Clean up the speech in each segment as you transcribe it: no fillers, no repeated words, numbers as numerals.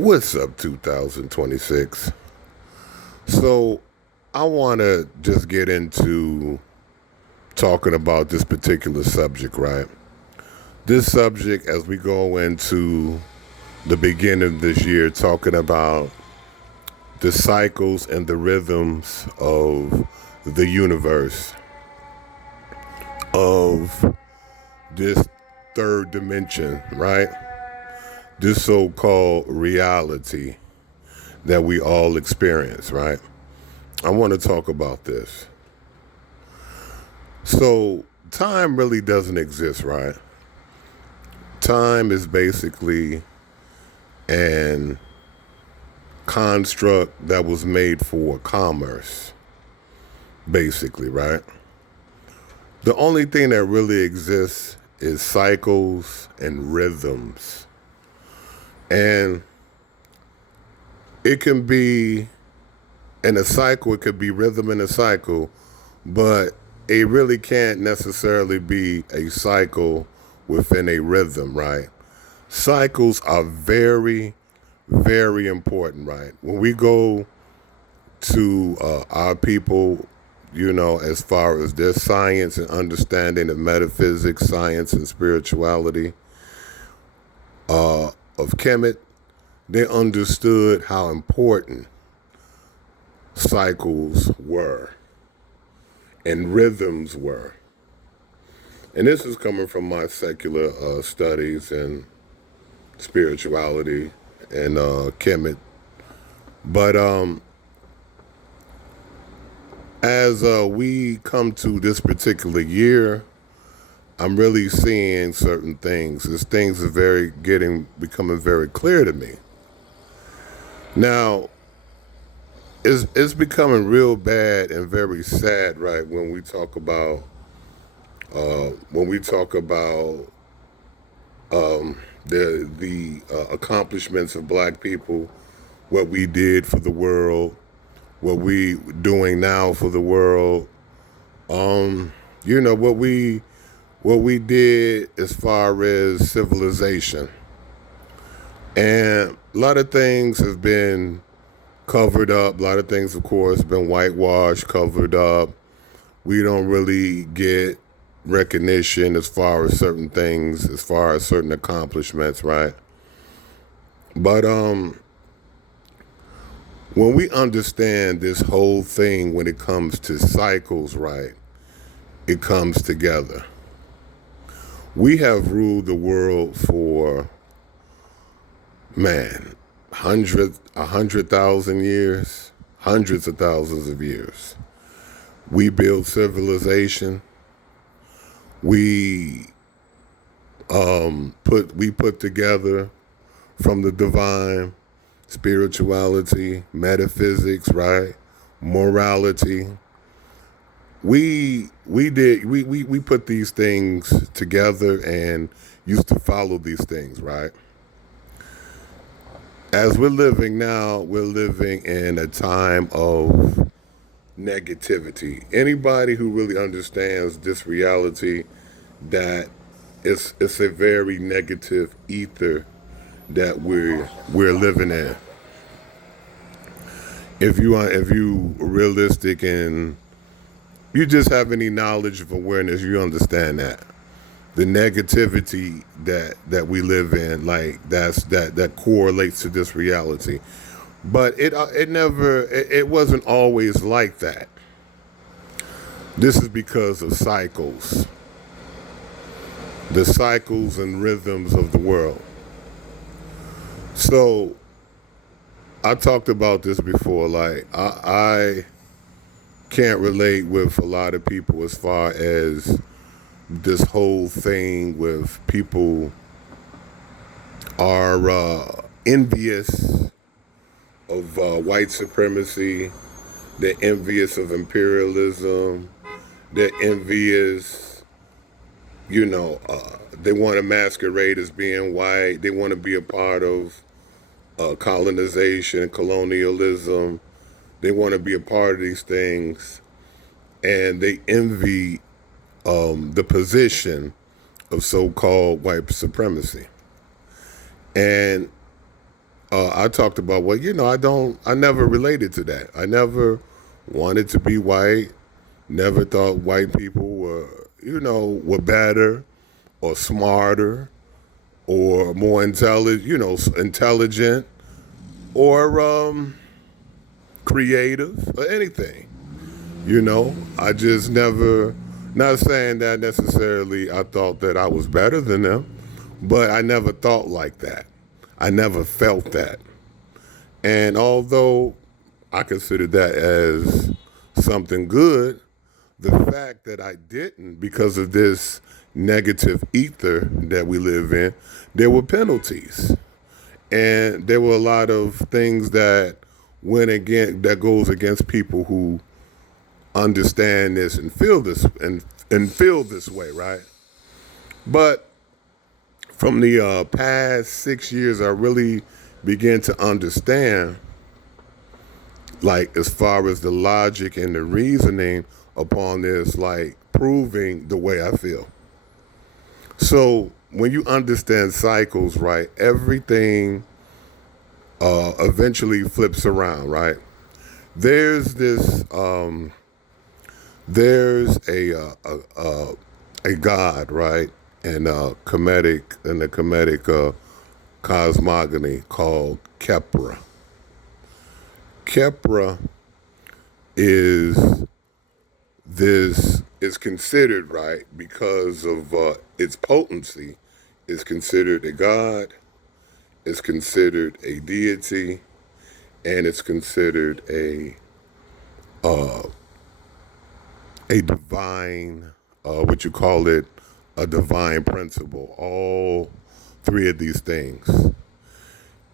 What's up, 2026? So, I want to just get into talking about this particular subject, right? This subject, as we go into the beginning of this year, talking about the cycles and the rhythms of the universe, of this third dimension, right? This so called reality that we all experience, right? I want to talk about this. So, time really doesn't exist, right? Time is basically an construct that was made for commerce, basically, right? The only thing that really exists is cycles and rhythms. And it can be in a cycle, it could be rhythm in a cycle, but it really can't necessarily be a cycle within a rhythm, right? Cycles are very, very important, right? When we go to our people, as far as their science and understanding of metaphysics, science, and spirituality of Kemet, they understood how important cycles were and rhythms were. And this is coming from my secular studies and spirituality and Kemet. But as we come to this particular year, I'm really seeing certain things. These things are becoming very clear to me. Now, it's becoming real bad and very sad, right? When we talk about the accomplishments of Black people, what we did for the world, what we doing now for the world, what we did as far as civilization, and a lot of things have been covered up. A lot of things, of course, been whitewashed, covered up. We don't really get recognition as far as certain things, as far as certain accomplishments, right? But when we understand this whole thing, when it comes to cycles, right, it comes together. We have ruled the world for, man, 100,000 years, hundreds of thousands of years. We build civilization. We put together from the divine spirituality, metaphysics, right? Morality. We put these things together and used to follow these things, right? As we're living now, we're living in a time of negativity. Anybody who really understands this reality, that it's a very negative ether that we're living in. If you realistic and you just have any knowledge of awareness, you understand that the negativity that we live in, like that correlates to this reality. But it wasn't always like that. This is because of cycles, the cycles and rhythms of the world. So I talked about this before. Like I can't relate with a lot of people as far as this whole thing with people are envious of white supremacy. They're envious of imperialism. They're envious, they want to masquerade as being white. They want to be a part of colonization, colonialism. They want to be a part of these things. And they envy the position of so-called white supremacy. And I talked about, well, I never related to that. I never wanted to be white. Never thought white people were better or smarter or more intelligent, intelligent or creative or anything. I just never, not saying that necessarily I thought that I was better than them, but I never thought like that. I never felt that. And although I considered that as something good, the fact that I didn't, because of this negative ether that we live in, there were penalties. And there were a lot of things that goes against people who understand this and feel this and feel this way, right? But from the past 6 years, I really began to understand, like, as far as the logic and the reasoning upon this, like proving the way I feel. So when you understand cycles, right, everything eventually flips around, right? There's this, there's a god, right, in the Kemetic cosmogony called Kepra. Kepra is is considered, right, because of its potency, is considered a god, is considered a deity, and it's considered a divine, what you call it, a divine principle. All three of these things.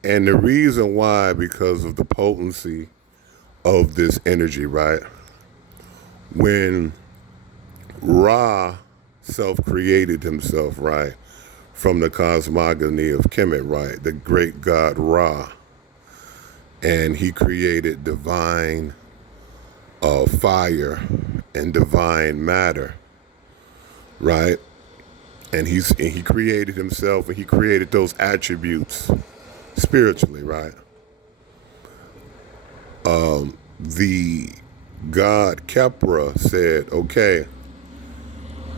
And the reason why, because of the potency of this energy, right? When Ra self-created himself, right, from the cosmogony of Kemet, right, the great god Ra, and he created divine fire and divine matter, right? And he created himself, and he created those attributes spiritually, right? The god Kepra said, okay,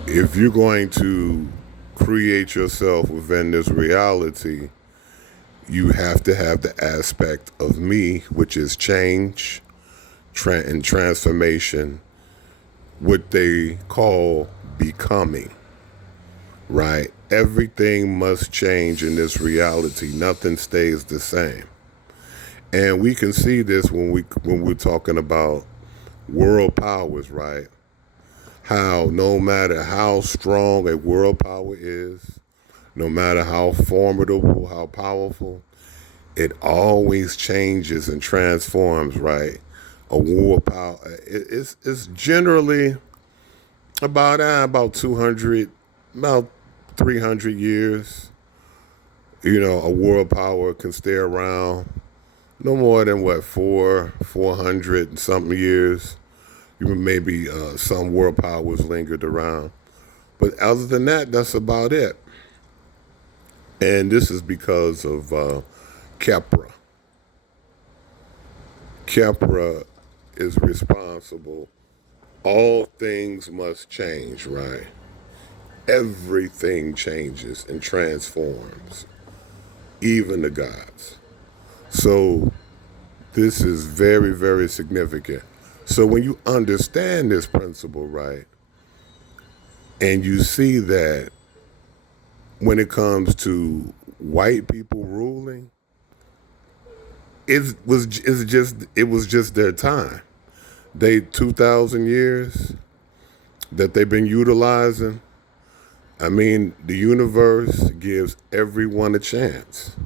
if you're going to create yourself within this reality, you have to have the aspect of me, which is change and transformation, what they call becoming, right? Everything must change in this reality. Nothing stays the same. And we can see this when we're talking about world powers, right? How no matter how strong a world power is, no matter how formidable, how powerful, it always changes and transforms, right? A world power, it's generally about 200, about 300 years. A world power can stay around no more than 400 and something years. Maybe some world powers lingered around. But other than that, that's about it. And this is because of Kepra. Kepra is responsible. All things must change, right? Everything changes and transforms, even the gods. So this is very, very significant. So when you understand this principle, right, and you see that when it comes to white people ruling, it was just their time. 2,000 years that they've been utilizing. I mean, the universe gives everyone a chance.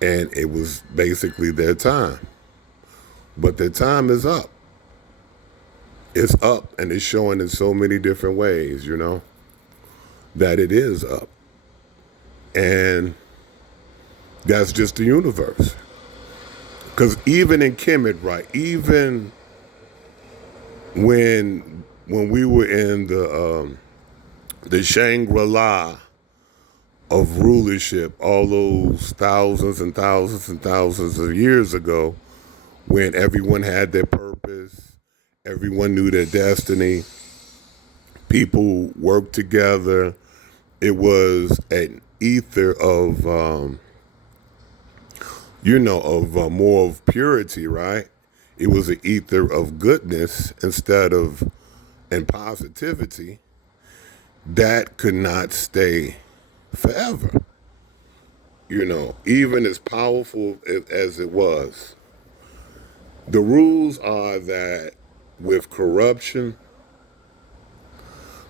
And it was basically their time. But their time is up. It's up, and it's showing in so many different ways, that it is up. And that's just the universe. Because even in Kemet, right, even when we were in the Shangri-La of rulership all those thousands and thousands and thousands of years ago, when everyone had their purpose, everyone knew their destiny, people worked together. It was an ether of, more of purity, right? It was an ether of goodness instead of, and positivity that could not stay forever. Even as powerful as it was, the rules are that with corruption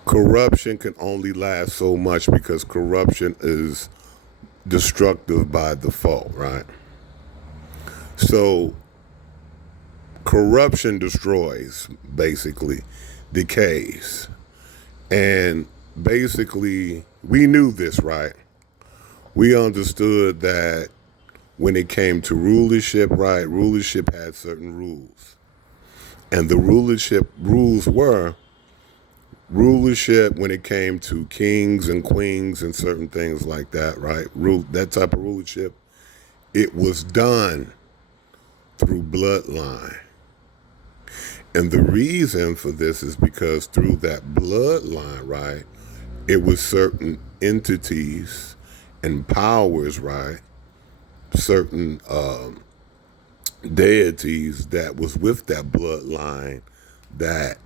can only last so much because corruption is destructive by default, right? So corruption destroys, basically, decays. And basically, we knew this, right? We understood that when it came to rulership, right, rulership had certain rules. And the rulership rules were rulership when it came to kings and queens and certain things like that, right? That type of rulership, it was done through bloodline. And the reason for this is because through that bloodline, right, it was certain entities and powers, right, certain deities that was with that bloodline that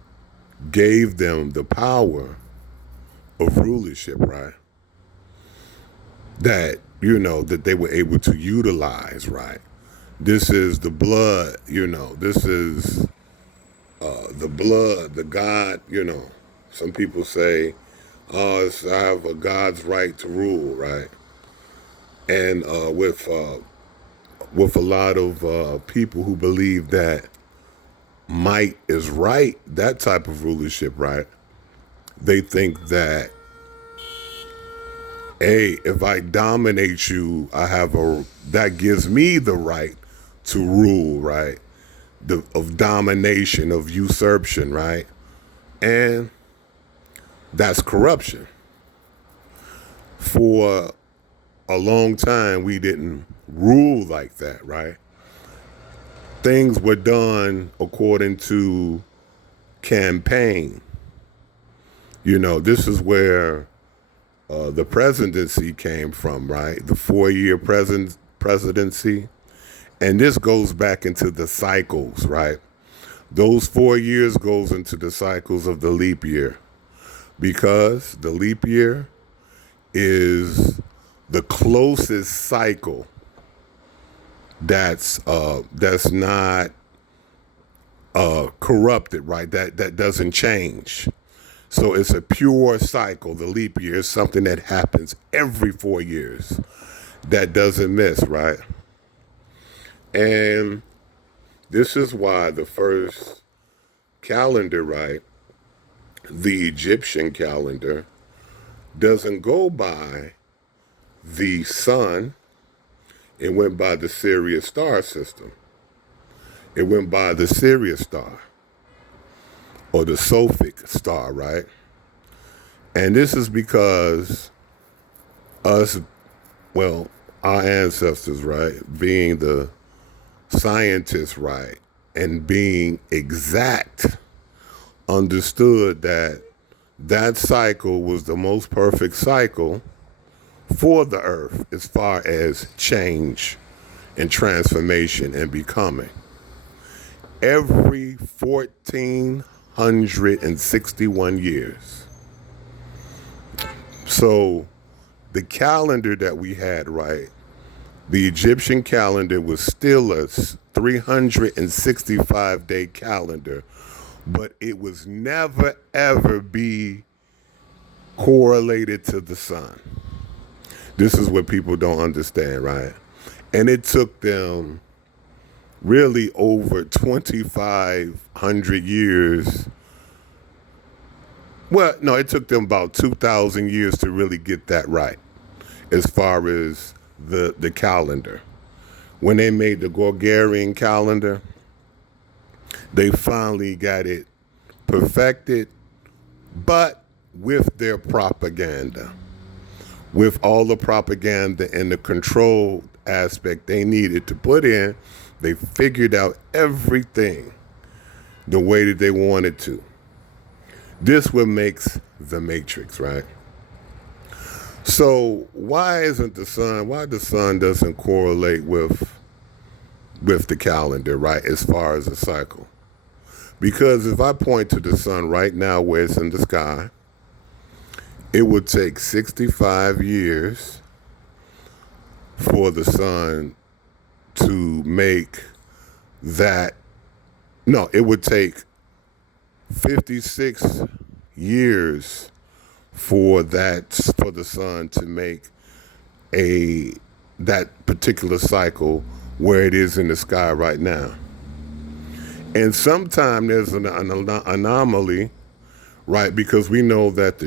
gave them the power of rulership, right? That they were able to utilize, right? This is the blood, this is the blood, the God, Some people say, oh, I have a God's right to rule, right? And with a lot of people who believe that might is right, that type of rulership, right? They think that, hey, if I dominate you, that gives me the right to rule, right? Of domination, of usurpation, right? And that's corruption. For a long time, we didn't rule like that, right? Things were done according to campaign. This is where the presidency came from, right? The 4-year presidency. And this goes back into the cycles, right? Those 4 years goes into the cycles of the leap year, because the leap year is the closest cycle that's not corrupted, right? That doesn't change. So it's a pure cycle. The leap year is something that happens every 4 years that doesn't miss, right? And this is why the first calendar, right, the Egyptian calendar, doesn't go by the sun. It went by the Sirius star system. It went by the Sirius star, or the Sophic star, right? And this is because our ancestors, right, being the scientists, right, and being exact, understood that cycle was the most perfect cycle for the earth as far as change and transformation and becoming. Every 1,461 years. So the calendar that we had, right, the Egyptian calendar was still a 365-day calendar, but it was never, ever be correlated to the sun. This is what people don't understand, right? And it took them really over 2,500 years. Well, no, it took them about 2,000 years to really get that right as far as the calendar. When they made the Gregorian calendar, they finally got it perfected, but with their propaganda. with all the propaganda and the control aspect they needed to put in, they figured out everything the way that they wanted to. This what makes the Matrix, right? So why the sun doesn't correlate with the calendar, right, as far as a cycle? Because if I point to the sun right now where it's in the sky, it would take 65 years for the sun to make that. No, it would take 56 years for the sun to make that particular cycle where it is in the sky right now. And sometimes there's an anomaly, right? Because we know that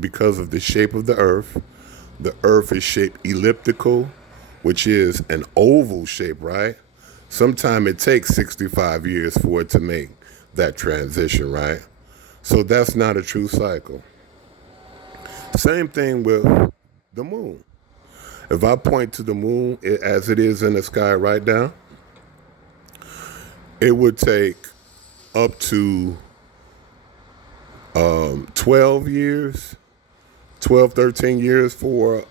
because of the shape of the earth is shaped elliptical, which is an oval shape, right? Sometimes it takes 65 years for it to make that transition, right? So that's not a true cycle. Same thing with the moon. If I point to the moon as it is in the sky right now, it would take up to 12 years, 12, 13 years for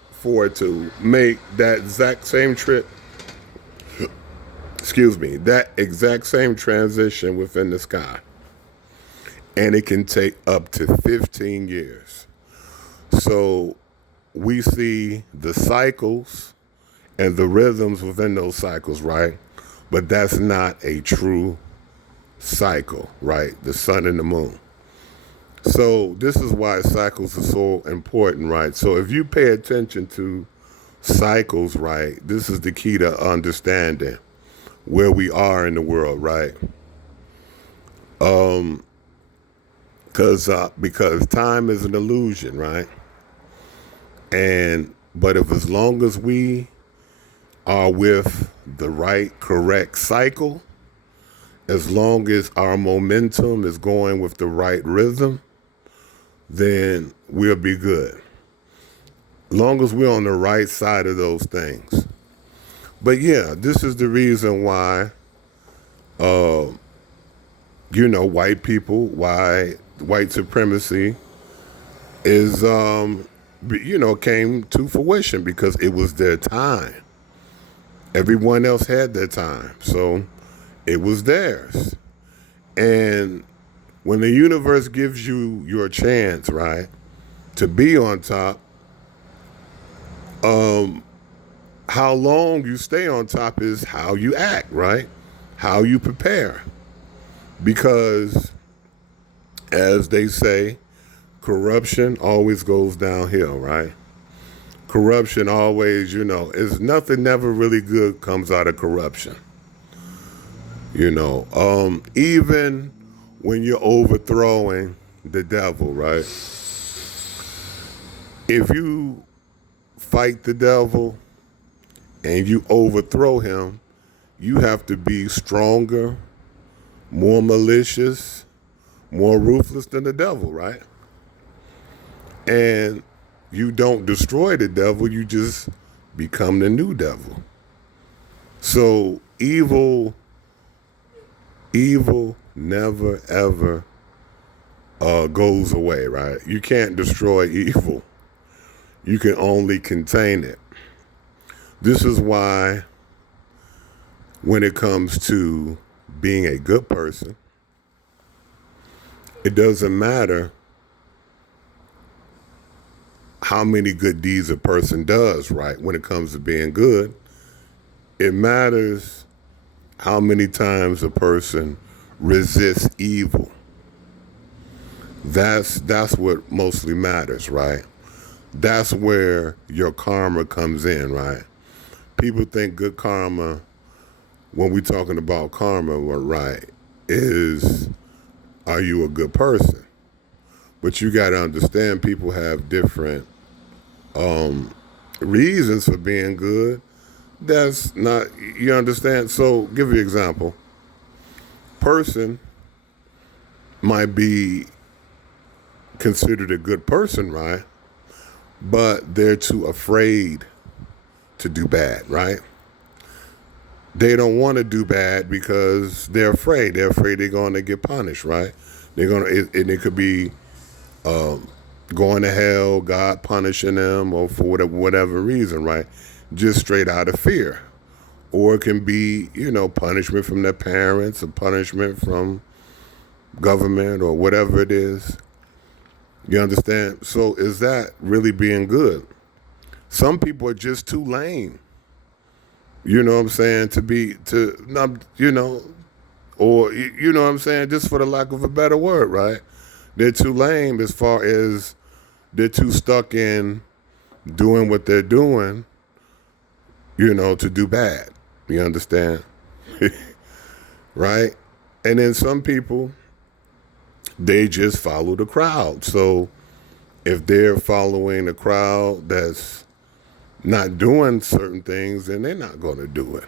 it to make that exact same trip, that exact same transition within the sky. And it can take up to 15 years. So we see the cycles and the rhythms within those cycles, right? But that's not a true cycle, right? The sun and the moon. So this is why cycles are so important, right? So if you pay attention to cycles, right, this is the key to understanding where we are in the world, right? Because time is an illusion, right? But if as long as we are with the right, correct cycle, as long as our momentum is going with the right rhythm, then we'll be good. As long as we're on the right side of those things. But yeah, this is the reason why, white people, why white supremacy is, came to fruition, because it was their time. Everyone else had their time, so it was theirs. And when the universe gives you your chance, right, to be on top, how long you stay on top is how you act, right? How you prepare. Because, as they say, corruption always goes downhill, right? Corruption always, is nothing never really good comes out of corruption. Even when you're overthrowing the devil, right? If you fight the devil and you overthrow him, you have to be stronger, more malicious, more ruthless than the devil, right? And you don't destroy the devil, you just become the new devil. So evil never ever goes away, right? You can't destroy evil. You can only contain it. This is why when it comes to being a good person, it doesn't matter how many good deeds a person does, right? When it comes to being good, it matters how many times a person resists evil. That's what mostly matters, right? That's where your karma comes in, right? People think good karma, when we're talking about karma, right, is, are you a good person? But you got to understand, people have different reasons for being good. That's not, you understand? So, give you an example. Person might be considered a good person, right? but they're too afraid to do bad, right? They don't want to do bad because they're afraid. They're afraid they're going to get punished, right? And it could be going to hell, God punishing them, or for whatever reason, right? Just straight out of fear. Or it can be, punishment from their parents, or punishment from government, or whatever it is. You understand? So is that really being good? Some people are just too lame. You know what I'm saying? Or you know what I'm saying? Just for the lack of a better word, right? They're too lame as far as they're too stuck in doing what they're doing, to do bad. You understand? Right? And then some people, they just follow the crowd. So if they're following the crowd that's not doing certain things, then they're not going to do it.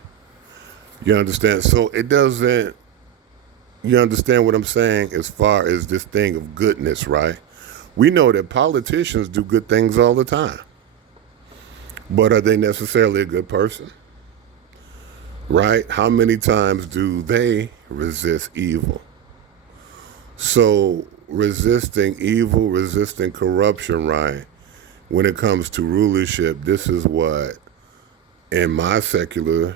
You understand? So you understand what I'm saying as far as this thing of goodness, right? We know that politicians do good things all the time. But are they necessarily a good person? Right? How many times do they resist evil? So resisting evil, resisting corruption, right? When it comes to rulership, this is what, in my secular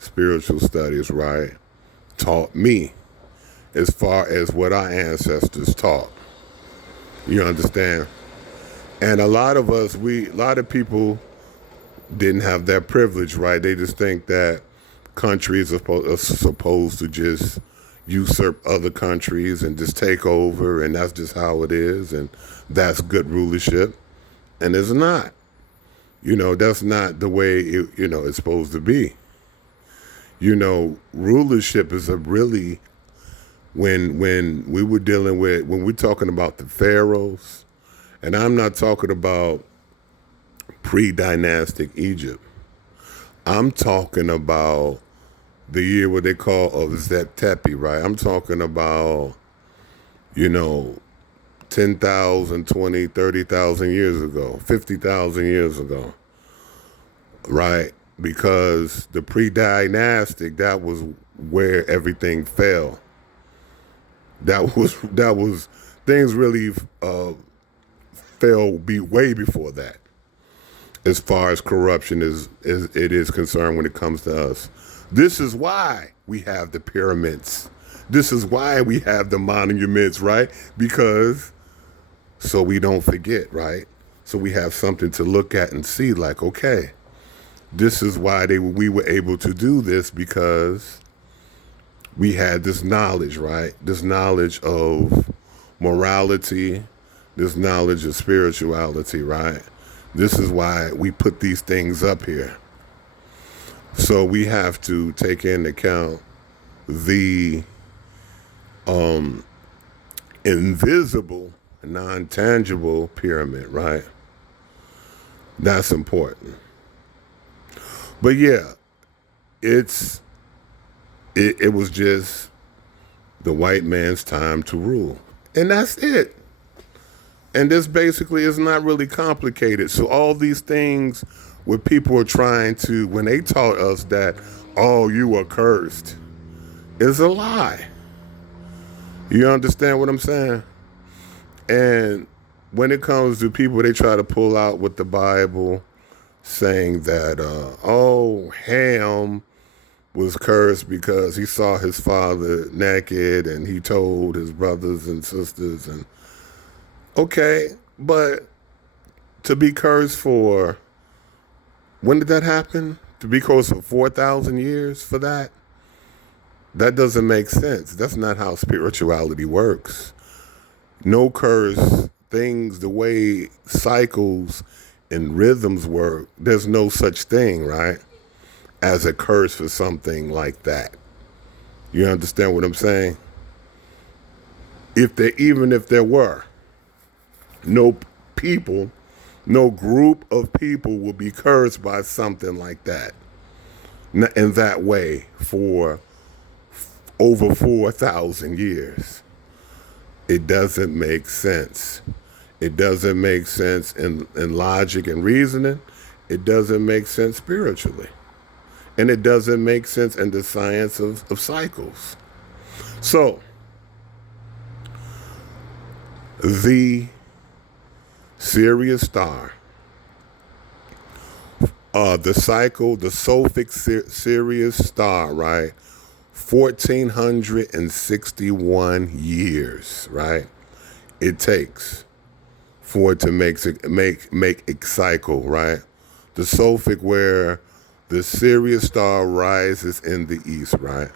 spiritual studies, right, taught me as far as what our ancestors taught. You understand? And a lot of people didn't have that privilege, right? They just think that countries are supposed to just usurp other countries and just take over, and that's just how it is, and that's good rulership. And it's not. That's not the way it's supposed to be. Rulership is a really, when we're talking about the pharaohs, and I'm not talking about pre-dynastic Egypt. I'm talking about the year what they call of Zep-Tepi, right? I'm talking about, 10,000, 20, 30,000 years ago, 50,000 years ago, right? Because the pre-dynastic, that was where everything fell. That was things really fell way before that, as far as corruption is concerned when it comes to us. This is why we have the pyramids. This is why we have the monuments, right? Because so we don't forget, right? So we have something to look at and see, like, okay, this is why we were able to do this, because we had this knowledge, right? This knowledge of morality, this knowledge of spirituality, right? This is why we put these things up here. So we have to take into account the invisible, non-tangible pyramid, right? That's important. But yeah, it was just the white man's time to rule. And that's it. And this basically is not really complicated. So all these things where people are trying to, when they taught us that, oh, you are cursed, is a lie. You understand what I'm saying? And when it comes to people, they try to pull out with the Bible saying that, Ham was cursed because he saw his father naked and he told his brothers and sisters. And okay, but to be cursed for, when did that happen? To be cursed for 4,000 years for that? That doesn't make sense. That's not how spirituality works. No curse, things, the way cycles and rhythms work, there's no such thing, right, as a curse for something like that. You understand what I'm saying? Even if there were, no group of people will be cursed by something like that in that way for over 4,000 years. It doesn't make sense. It doesn't make sense in logic and reasoning. It doesn't make sense spiritually. And it doesn't make sense in the science of cycles. So, the Sirius star, the cycle, the Sophic Sirius star, right? 1,461 years, right? It takes for it to make it cycle, right? The Sophic, where the Sirius star rises in the east, right?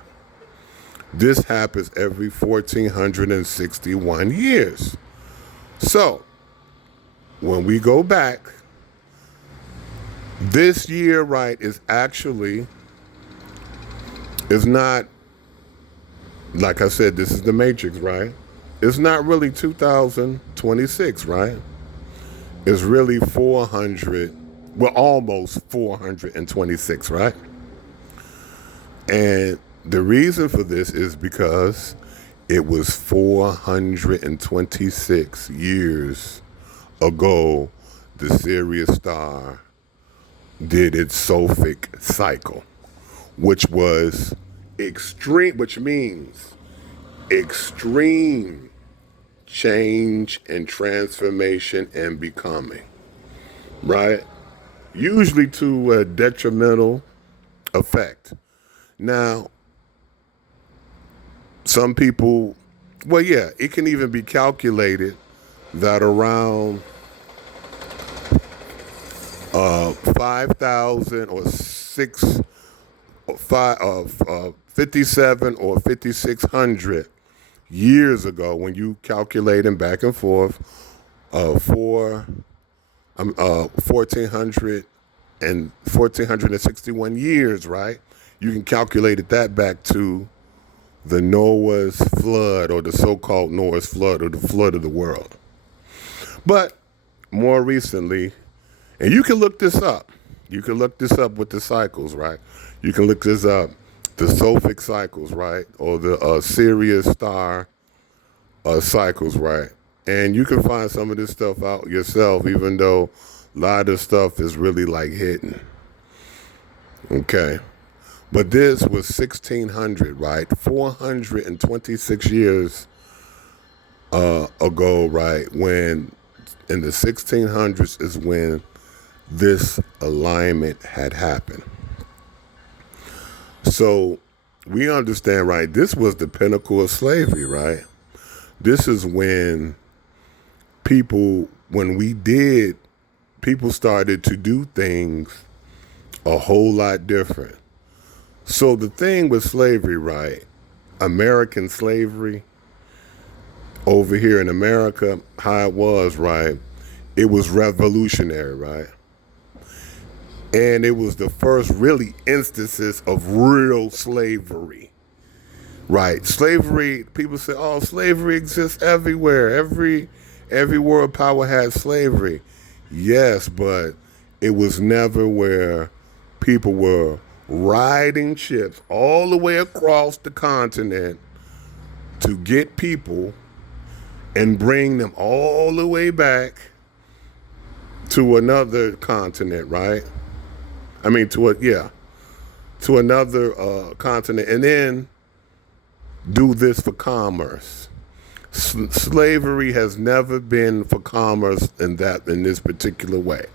This happens every 1,461 years. So, when we go back, this year, right, is not, like I said, this is the Matrix, right? It's not really 2026, right? It's really almost 426, right? And the reason for this is because it was 426 years ago the Sirius star did its Sophic cycle, which was which means extreme change and transformation and becoming, right? Usually to a detrimental effect. Now, some people, well, yeah, it can even be calculated that around 5,000 or 57 or 5,600 years ago, when you calculate them back and forth, 1,461 years, right? You can calculate that back to the Noah's flood, or the so-called Noah's flood, or the flood of the world. But more recently, and you can look this up. You can look this up with the cycles, right? You can look this up, the Sophic cycles, right? Or the Sirius star cycles, right? And you can find some of this stuff out yourself, even though a lot of stuff is really like hidden. Okay. But this was 1600, right? 426 years ago, right? When in the 1600s is when this alignment had happened. So we understand, right? This was the pinnacle of slavery, right? This is when people started to do things a whole lot different. So the thing with slavery, right? American slavery over here in America, how it was, right? It was revolutionary, right? And it was the first really instances of real slavery, right? Slavery, people say, oh, slavery exists everywhere. Every world power had slavery. Yes, but it was never where people were riding ships all the way across the continent to get people and bring them all the way back to another continent, right? I mean, to another continent, and then do this for commerce. Slavery has never been for commerce in this particular way.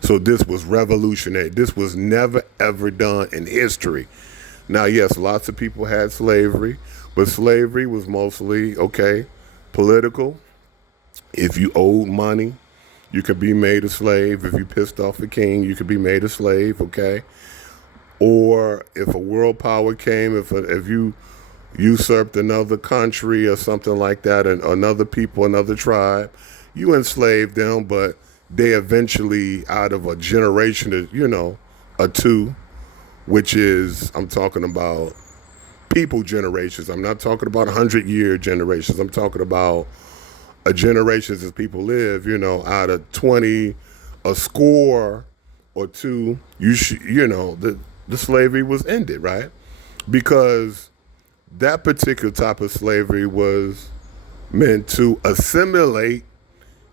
So this was revolutionary. This was never ever done in history. Now, yes, lots of people had slavery, but slavery was mostly, political. If you owed money, you could be made a slave. If you pissed off a king, you could be made a slave, okay? Or if a world power came, if you usurped another country or something like that, and another people, another tribe, you enslaved them, but they eventually, out of a generation, a two, which is, I'm talking about people generations. I'm not talking about 100-year generations. I'm talking about generations as people live, out of 20, a score or two, the slavery was ended, right? Because that particular type of slavery was meant to assimilate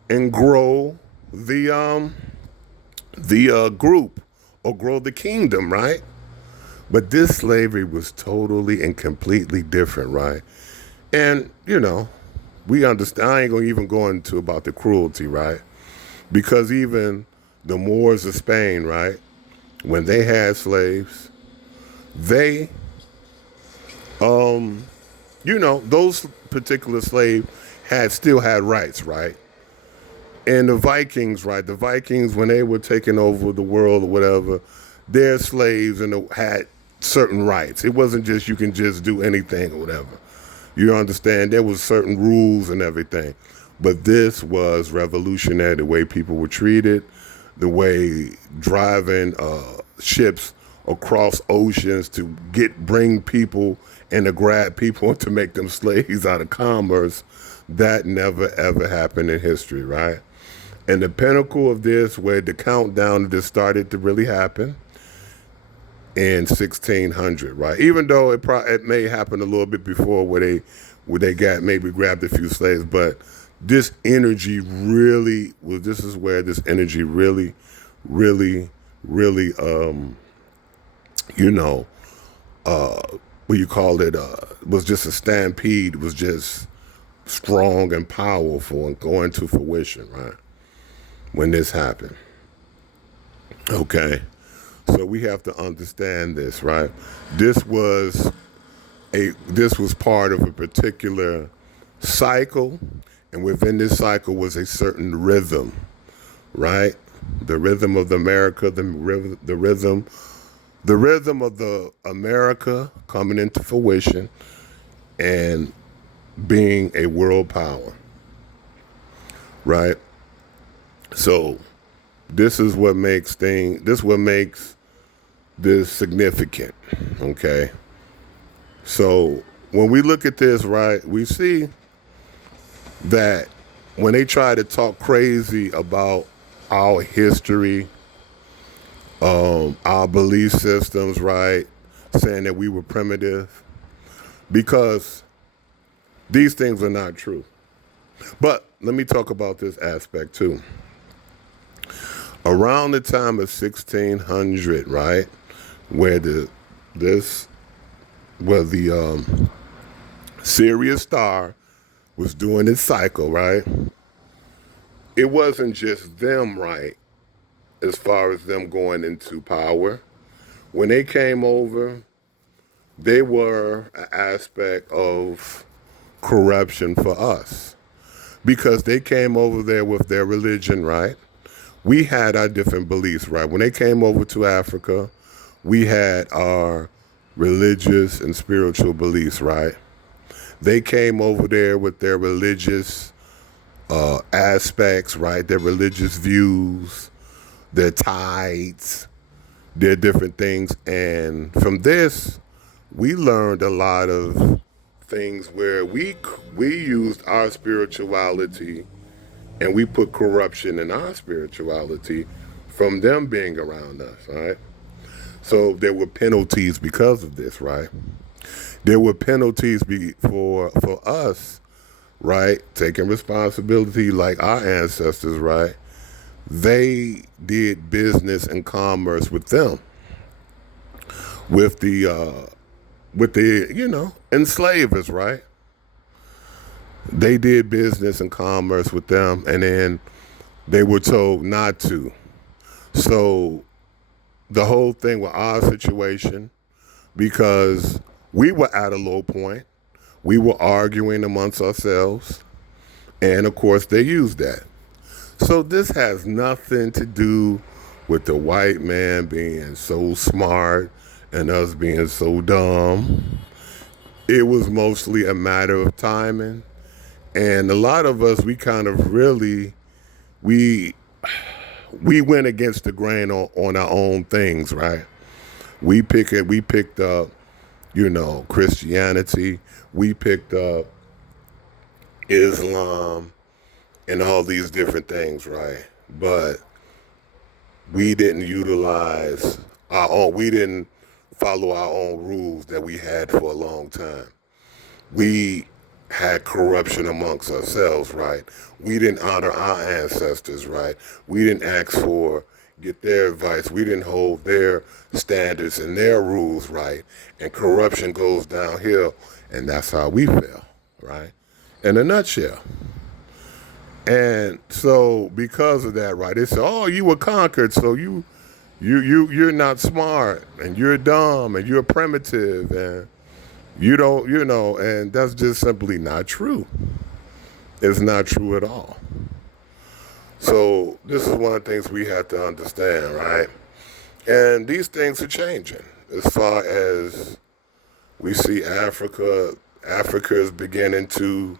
and grow the group or grow the kingdom, right? But this slavery was totally and completely different, right? And we understand. I ain't gonna even go into about the cruelty, right? Because even the Moors of Spain, right, when they had slaves, they, those particular slaves still had rights, right? And the Vikings, right? The Vikings, when they were taking over the world or whatever, their slaves had certain rights. It wasn't just you can just do anything or whatever. You understand? There was certain rules and everything. But this was revolutionary, the way people were treated, the way driving ships across oceans to bring people and to grab people and to make them slaves out of commerce. That never ever happened in history, right? And the pinnacle of this, where the countdown of this started to really happen, in 1600, right? Even though it may happen a little bit before where they grabbed a few slaves, but this energy really was. This is where this energy really, really, really, what you call it, was just a stampede. Was just strong and powerful and going to fruition, right? When this happened, okay. So we have to understand this, right? This was part of a particular cycle, and within this cycle was a certain rhythm, right? The rhythm of America, the rhythm of the America coming into fruition and being a world power, right? So this is what makes this significant, okay? So when we look at this, right, we see that when they try to talk crazy about our history, our belief systems, right, saying that we were primitive, because these things are not true. But let me talk about this aspect too. Around the time of 1600, right, where the Sirius star was doing its cycle, right? It wasn't just them, right, as far as them going into power. When they came over, they were an aspect of corruption for us because they came over there with their religion, right? We had our different beliefs, right? When they came over to Africa, we had our religious and spiritual beliefs, right? They came over there with their religious aspects, right? Their religious views, their tithes, their different things. And from this, we learned a lot of things where we used our spirituality and we put corruption in our spirituality from them being around us, right? So there were penalties because of this, right? There were penalties for us, right? Taking responsibility like our ancestors, right? They did business and commerce with them, with the enslavers, right? They did business and commerce with them, and then they were told not to. So the whole thing with our situation, because we were at a low point, we were arguing amongst ourselves, and of course they used that. So this has nothing to do with the white man being so smart and us being so dumb. It was mostly a matter of timing. And a lot of us, we kind of really, we went against the grain on our own things, right? We picked up, Christianity. We picked up Islam and all these different things, right? But we didn't utilize we didn't follow our own rules that we had for a long time. We had corruption amongst ourselves, right? We didn't honor our ancestors, right? We didn't ask for, get their advice. We didn't hold their standards and their rules, right? And corruption goes downhill, and that's how we fell, right? In a nutshell. And so because of that, right, they say, oh, you were conquered, so you're not smart, and you're dumb, and you're primitive, and you don't, and that's just simply not true. It's not true at all. So this is one of the things we have to understand, right? And these things are changing as far as we see Africa is beginning to,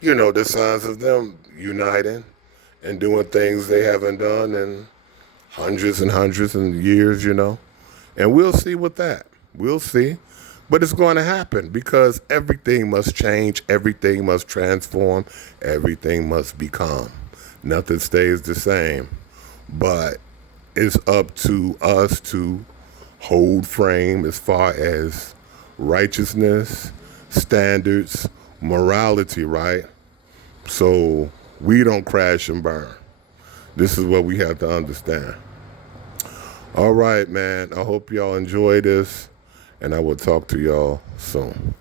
the signs of them uniting and doing things they haven't done in hundreds and hundreds of years, And we'll see with that. We'll see. But it's going to happen because everything must change. Everything must transform. Everything must become. Nothing stays the same. But it's up to us to hold frame as far as righteousness, standards, morality, right? So we don't crash and burn. This is what we have to understand. All right, man. I hope y'all enjoy this, and I will talk to y'all soon.